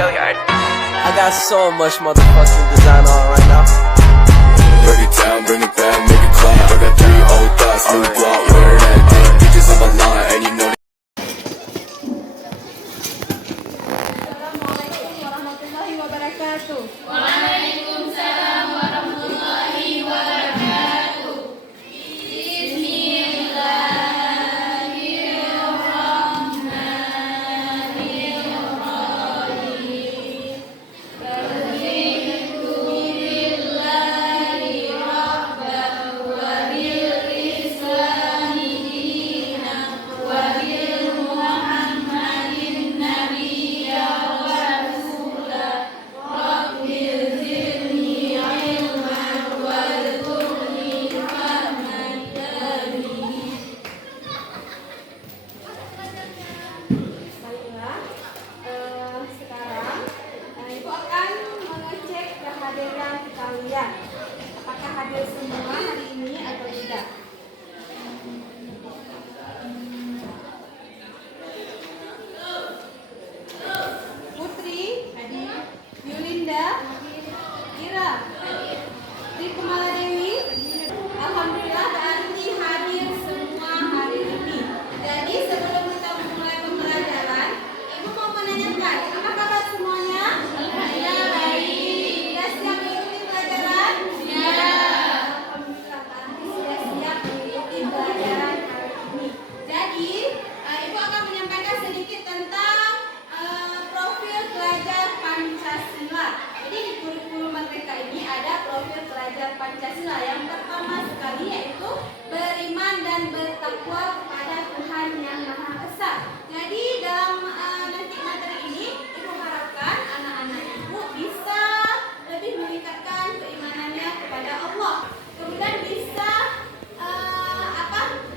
I got so much motherfucking design on right now. Break it down, bring it back, make it clap. I got 3 old thoughts, new block, where that day. Bitches on my line, and you know. Assalamualaikum warahmatullahi wabarakatuh. Waalaikumsalam warahmatullahi wabarakatuh. Bismillahirrahmanirrahim. Raditu billahi rabban wa bil islami dinan wa bil muhammadin nabiyya wa rasulah. Rabbil zidni ilman warzuqni fahman tadbir. Baiklah, sekarang Ibu akan mengecek kehadiran kalian. Apakah hadir semua hari ini atau tidak? Putri, Yulinda, Ira, Tri Kumaladewi. Alhamdulillah berarti hadir semua hari ini. Jadi sebelum kita memulai pembelajaran, Ibu mau menanyakan, apa kabar semuanya? Alhamdulillah baik. Sudah siap mengikuti pelajaran? Siap. Alhamdulillah berarti sudah siap mengikuti pelajaran hari ini. Jadi Ibu akan menyampaikan sedikit tentang profil pelajar Pancasila. Jadi di kurikulum mereka ini ada profil pelajar Pancasila. Yang pertama sekali yaitu beriman dan bertakwa kepada Tuhan Yang Maha Esa. Jadi dalam nanti materi ini Ibu harapkan anak-anak Ibu bisa lebih meningkatkan keimanannya kepada Allah. Kemudian bisa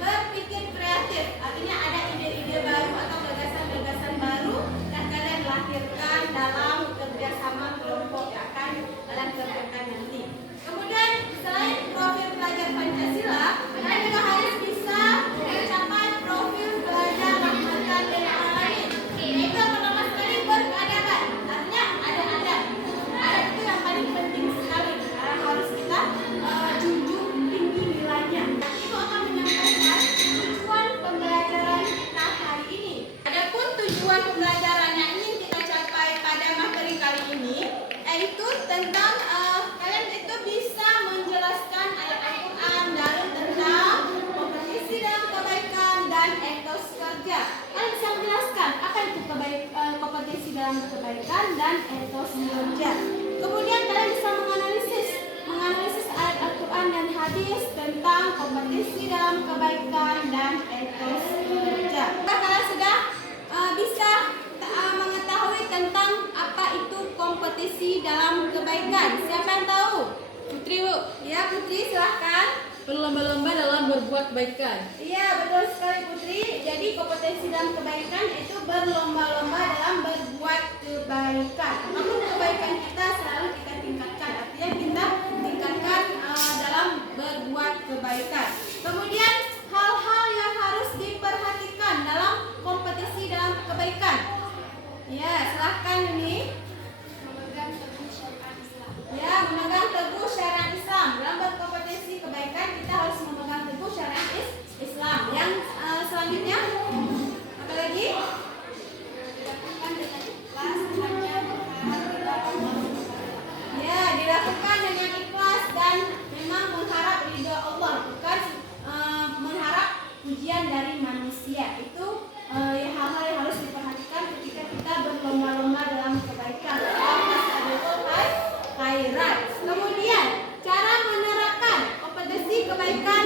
berpikir kreatif. Artinya ada ide-ide baru atau gagasan-gagasan baru yang kalian lahirkan dalam kerjasama kelompok yang akan kalian kerjakan nanti. Kemudian selain profil pelajar Pancasila, kalian juga harus bisa mencapai profil pelajar rahmatan lil alamin. Itu yang pertama sekali berkeadaban. Artinya ada adab. Adab itu yang paling penting sekali karena harus kita junjung tinggi nilainya. Ibu akan menyampaikan tujuan pembelajaran kita hari ini. Adapun tujuan pembelajarannya ini kita capai pada materi kali ini, yaitu tentang kalian itu bisa menjelaskan ayat Al-Quran dalam tentang kompetisi dalam kebaikan dan etos kerja. Kalian bisa menjelaskan apa itu kompetisi dalam kebaikan dan etos kerja. Kemudian kalian bisa menganalisis ayat Al-Quran dan hadis tentang kompetisi dalam kebaikan dan etos kerja. Kalian sudah bisa mengetahui tentang apa itu kompetisi dalam kebaikan. Siapa yang tahu? Putri, Bu. Ya, Putri silahkan. Berlomba-lomba dalam berbuat kebaikan. Iya, betul sekali Putri. Jadi kompetensi dalam kebaikan itu berlomba-lomba dalam berbuat kebaikan. Namun kebaikan kita selalu kita tingkatkan. Artinya kita tingkatkan dalam berbuat kebaikan. Kemudian hal-hal yang harus diperhatikan dalam kompetisi dalam kebaikan. Ya, silahkan ini. Ya, memegang teguh syariat Islam. Dalam berkompetisi kebaikan kita harus memegang teguh syariat Islam. Yang selanjutnya apa lagi? Dilakukan dengan ikhlas hanya mengharap Allah. Ya, dilakukan dengan ikhlas dan memang mengharap ridho Allah, bukan mengharap pujian dari manusia. Itu hal-hal yang harus diperhatikan ketika kita berlomba-lomba dalam kebaikan. Khairat. Kemudian cara menerapkan kompetensi kebaikan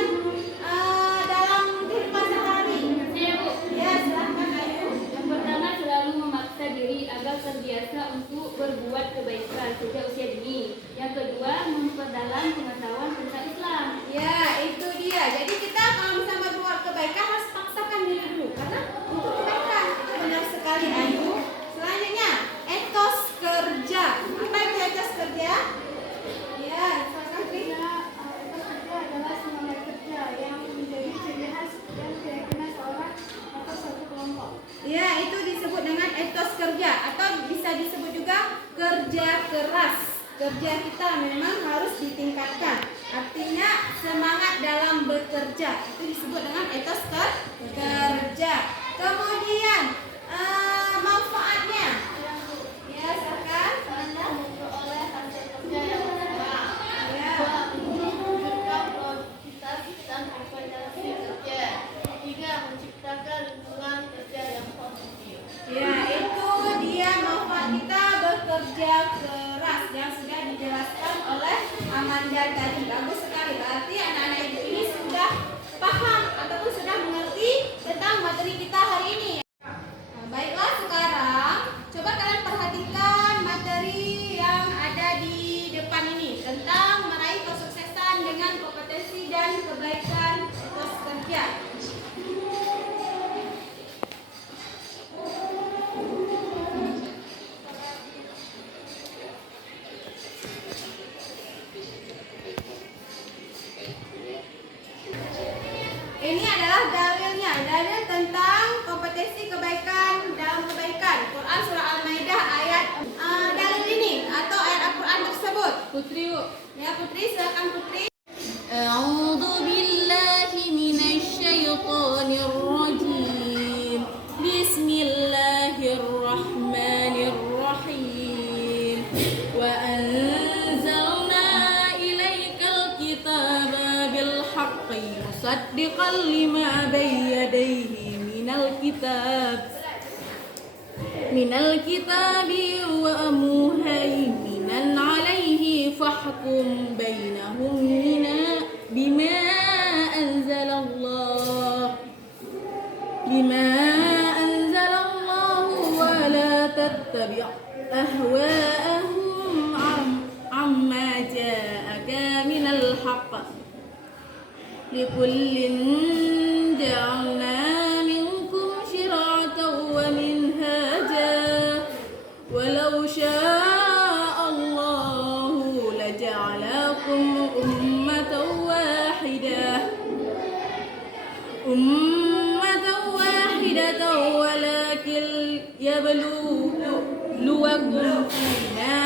dalam kehidupan sehari. Saya, Bu. Ya, silahkan Ayu. Yang pertama selalu memaksa diri agar terbiasa untuk berbuat kebaikan sejak usia dini. Yang kedua memperdalam pengetahuan tentang Islam. Ya, itu dia. Jadi kita kalau misalnya berbuat kebaikan harus paksakan diri dulu karena untuk kebaikan. Itu benar sekali Ayu. Selanjutnya etos kerja. Apa itu etos kerja? Ya, silakan Tri. Etos kerja adalah semangat kerja yang menjadi ciri khas dan keyakinan seorang atau suatu kelompok. Ya, itu disebut dengan etos kerja atau bisa disebut juga bekerja keras. Kerja kita memang harus ditingkatkan. Artinya semangat dalam bekerja. Itu disebut dengan etos kerja. Kemudian manfaatnya. Ya, silakan. Memperoleh hasil kerja yang baik. Ya. Mewujudkan produktivitas dan kompetensi kerja. 3. Menciptakan lingkungan kerja yang positif. Ya, itu dia manfaat kita bekerja keras yang sudah dijelaskan oleh Amanda tadi. Bagus sekali. Berarti anak-anak ibu ini sudah paham ataupun sudah mengerti tentang materi kita hari ini. Nah, baiklah, sekarang coba kalian perhatikan materi yang ada di depan ini tentang meraih kesuksesan dengan kompetensi dan kebaikan etos kerja. Ini adalah dalilnya, dalil tentang kompetensi kebaikan dalam kebaikan. Quran surah Al-Maidah ayat dalil ini atau ayat Al-Quran tersebut. Putri, ya Putri, silakan Putri. A'udzu billahi minasyaitonir rajim. Bismillahirrahmanirrahim. Wa anzalna ilaikal kitaba bil haqqi musaddiqan lima bayna yadayhi minal kitabi wa muhaiminan alayhi fahkum bainahum bima anzalallahu wa la tattabi' ahwa'ahum amma ja'aka minal haqq likullin ja'alna minkum syir'atan wa minhaja walau syaa Allahu laja'alakum ummatan wahidatan walakin yabluwakum fima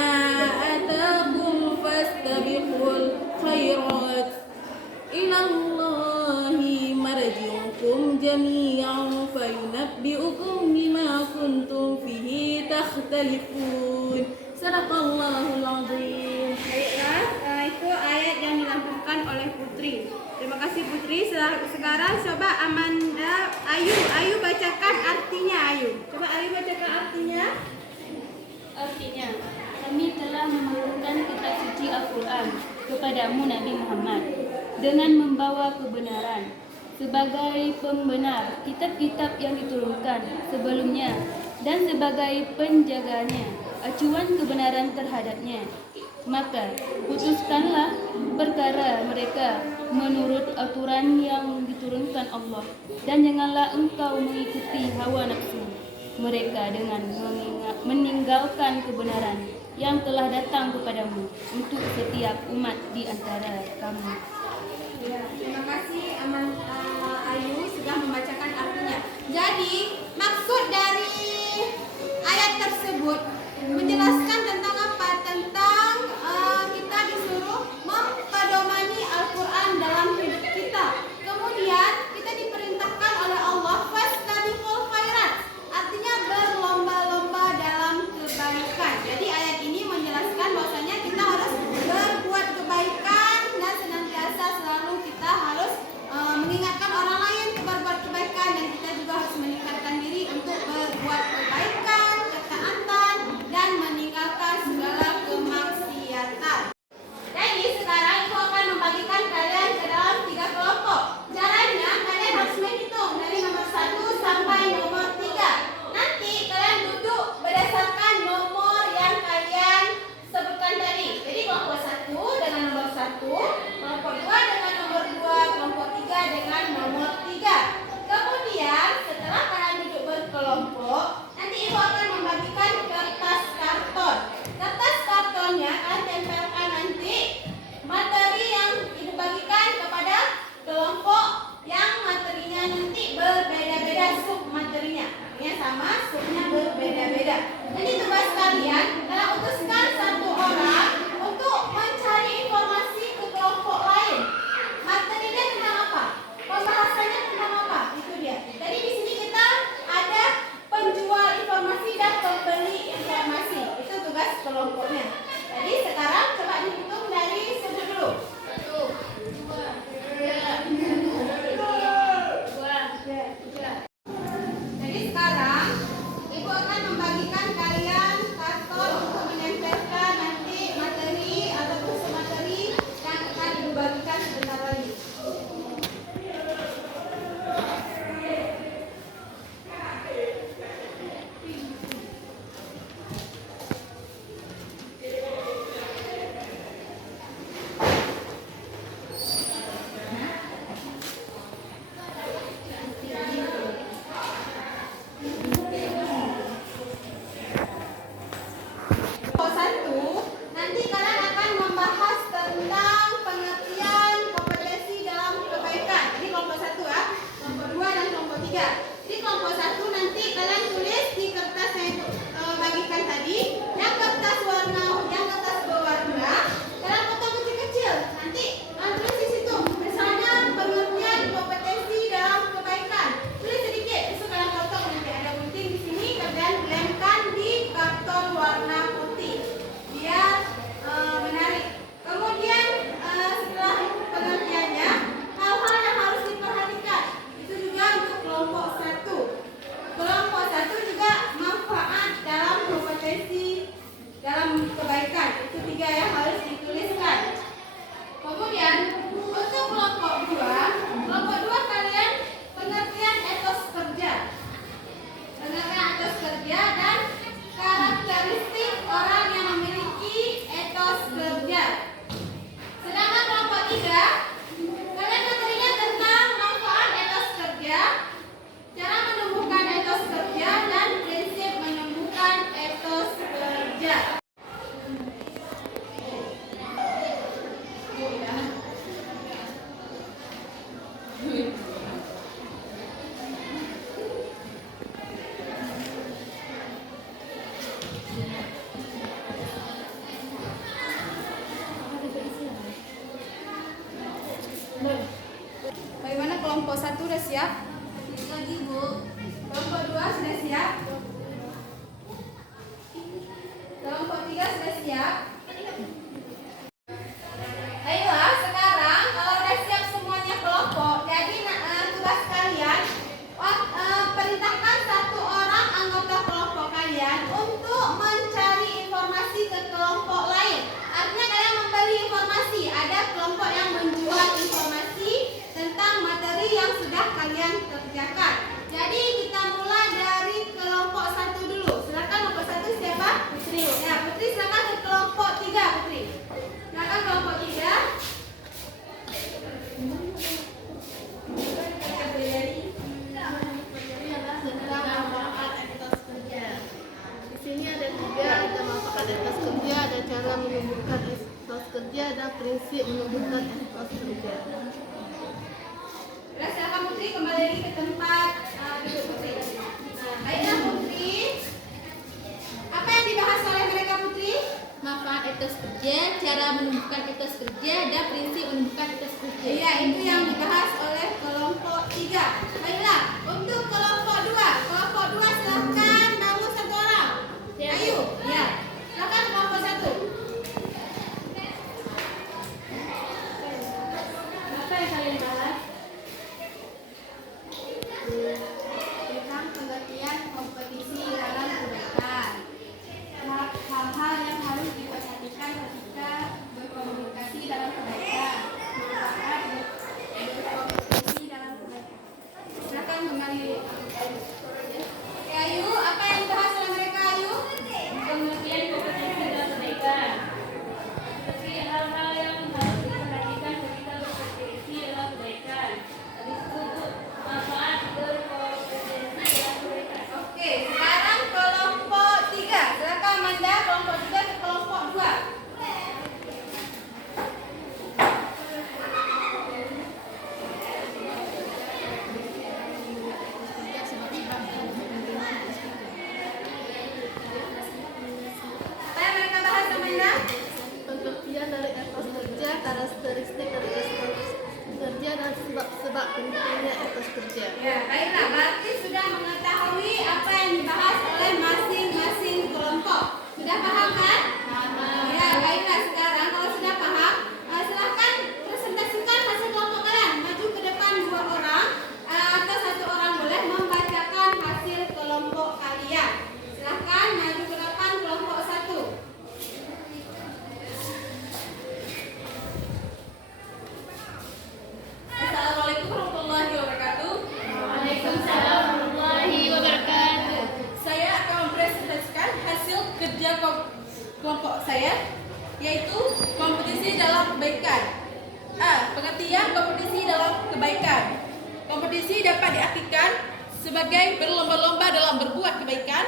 atakum fastabiqul khairat ilallahi marji'ukum jami'an fayunabbi'ukum bima kuntum fihi takhtalifun. Sadaqallahul azim. Baiklah, itu ayat yang dilampirkan oleh Putri. Terima kasih Putri. Sekarang coba Amanda, Ayu bacakan artinya. Ayu, coba Ayu bacakan artinya. Artinya, kami telah menurunkan kitab suci Al-Quran kepadamu Nabi Muhammad dengan membawa kebenaran sebagai pembenar kitab-kitab yang diturunkan sebelumnya dan sebagai penjaganya, acuan kebenaran terhadapnya. Maka putuskanlah perkara mereka menurut aturan yang diturunkan Allah, dan janganlah engkau mengikuti hawa nafsu mereka dengan meninggalkan kebenaran yang telah datang kepadamu untuk setiap umat di antara kamu. Ya, terima kasih Ayu sudah membacakan artinya. Jadi maksud dari ayat tersebut menjelaskan tentang apa? Tentang kita disuruh mempedomani Al-Quran dalam hidup kita. Kemudian kita diperintahkan oleh Allah fastabiqul khairat, artinya berlomba-lomba dalam kebaikan. Jadi ayat ini menjelaskan bahwasanya kita harus berbuat kebaikan dan senantiasa Bagaimana kelompok 1 sudah siap? Lagi Bu. Kelompok 2 sudah siap? Kelompok 3 sudah siap? Ayolah sekarang kalau sudah siap semuanya kelompok, jadi tugas kalian perintahkan satu orang anggota kelompok kalian untuk mencari informasi ke kelompok lain. Artinya kalian memberi informasi. Ada kelompok yang menjual informasi tentang materi yang sudah kalian kerjakan. Jadi kita mulai dari kelompok 1 dulu. Silakan kelompok 1 siapa? Putri. Ya, Putri silakan ke kelompok 3, Putri. Silakan kelompok 3. Tentang manfaat etos kerja. Di sini ada 3, ada manfaat etos kerja, ada cara menumbuhkan etos kerja, dan prinsip menumbuhkan etos kerja. Silakan Putri kembali lagi ke tempat duduk Putri. Baiklah Putri. Apa yang dibahas oleh mereka Putri? Manfaat etos kerja, cara menumbuhkan etos kerja, dan prinsip menumbuhkan etos kerja. Iya, itu yang dibahas oleh kelompok 3. Baiklah, untuk kelompok 2. Kelompok 2 silakan bangun satu orang. Ayo, ya. Silakan kelompok 1. Apa yang kalian bahas? Tentang pengertian kompetisi dalam kebaikan. Hal-hal yang harus diperhatikan ketika berkomunikasi dalam kebaikan. Manfaat berkomunikasi dalam kebaikan. Silakan kembali. Ayu, apa yang dibahas oleh mereka Ayu? Pengertian kompetensi dalam kebaikan. Seperti hal-hal yang harus diperhatikan ketika berkompetisi dalam kebaikan. Habis itu manfaat berkompetensi dalam kebaikan. Oke, sekarang kelompok 3. Silakan Amanda, kelompok 3 ke kelompok 2. Apa yang mereka bahas Amanda? Pengertian dari etos kerja, karakteristik dari etos kerja, dan sebab-sebab pentingnya etos kerja. Ya, baiklah. Berarti sudah mengetahui apa yang dibahas oleh masing-masing kelompok. Sudah paham kan? Ya, baiklah. Sekarang kalau sudah paham, silahkan presentasikan hasil kelompok kalian. Maju ke depan 2 orang atau 1 orang boleh membacakan hasil kelompok kalian. Silahkan maju ke depan kelompok 1. Assalamualaikum warahmatullahi wabarakatuh. Waalaikumsalam warahmatullahi wabarakatuh. Saya akan mempresentasikan hasil kerja kelompok saya, yaitu kompetisi dalam kebaikan. A. Pengertian kompetisi dalam kebaikan. Kompetisi dapat diartikan sebagai berlomba-lomba dalam berbuat kebaikan.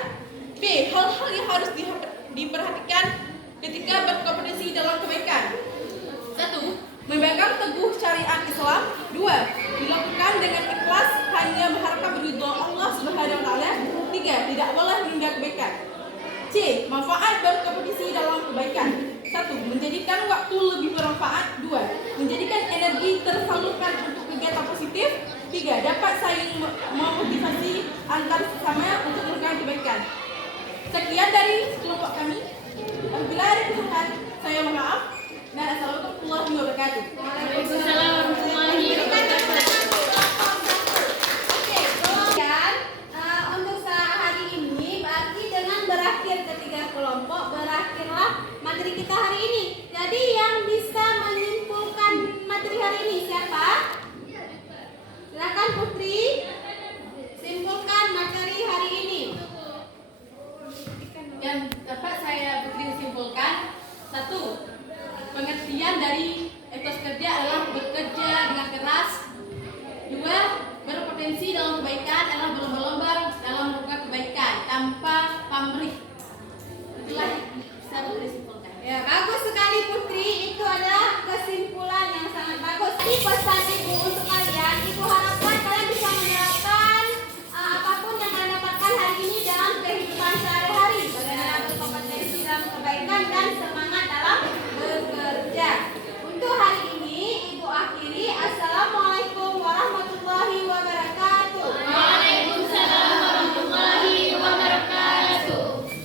B. Hal-hal yang harus diperhatikan ketika berkompetisi dalam kebaikan. 1. Memegang teguh syariat Islam. 2. Dilakukan dengan ikhlas hanya mengharapkan ridho Allah Subhanahu wa taala. 3. Tidak boleh menunda kebaikan. C. Manfaat berkompetisi dalam kebaikan. 1. Menjadikan waktu lebih bermanfaat. 2. Menjadikan energi tersalurkan untuk kegiatan positif. 3. Dapat saling memotivasi antar sesama untuk melakukan kebaikan. Sekian dari kelompok kami. Apabila ada kesalahan, saya mohon maaf. Dan assalamualaikum warahmatullahi wabarakatuh. Waalaikumsalam warahmatullahi wabarakatuh. Oke, kemudian untuk hari ini berarti dengan berakhir ketiga kelompok berakhirlah materi kita hari ini. Jadi yang bisa menyimpulkan materi hari ini siapa? Silakan Putri, simpulkan materi hari ini. Yang dapat saya Putri simpulkan, 1. Pengertian dari etos kerja adalah bekerja dengan keras. 2. Berpotensi dalam kebaikan adalah berlomba-lomba dalam melakukan kebaikan tanpa pamrih. Itulah bisa Putri simpulkan. Ya, bagus sekali Putri. Itu adalah kesimpulan yang sangat bagus. Ini pesan Ibu